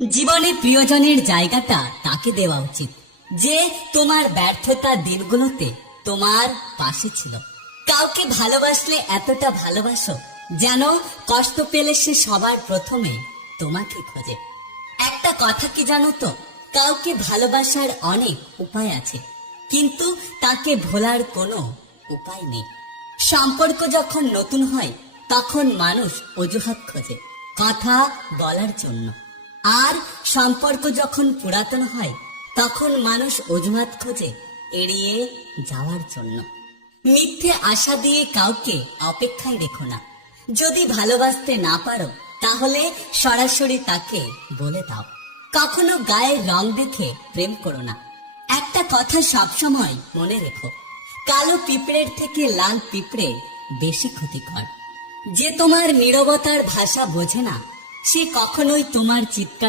জীবনে প্রিয়জনের জায়গাটা তাকে দেওয়া উচিত, যে তোমার ব্যর্থতা দিনগুলোতে তোমার পাশে ছিল। কাউকে ভালোবাসলে এতটা ভালোবাসো যেন কষ্ট পেলে সে সবার প্রথমে তোমাকে খোঁজে। একটা কথা কি জানো তো, কাউকে ভালোবাসার অনেক উপায় আছে, কিন্তু তাকে ভোলার কোনো উপায় নেই। সম্পর্ক যখন নতুন হয় তখন মানুষ অজুহাত খোঁজে কথা বলার জন্য, আর সম্পর্ক যখন পুরাতন হয় তখন মানুষ অজুহাত খোঁজে এড়িয়ে যাওয়ার জন্য। মিথ্যে আশা দিয়ে কাউকে অপেক্ষায় রেখো না। যদি ভালোবাসতে না পারো তাহলে সরাসরি তাকে বলে দাও। কখনো গায়ের রং দেখে প্রেম করো না। একটা কথা সবসময় মনে রেখো, কালো পিঁপড়ের থেকে লাল পিঁপড়ে বেশি ক্ষতিকর। যে তোমার নীরবতার ভাষা বোঝে না সে কখনোই তোমার চিৎকারে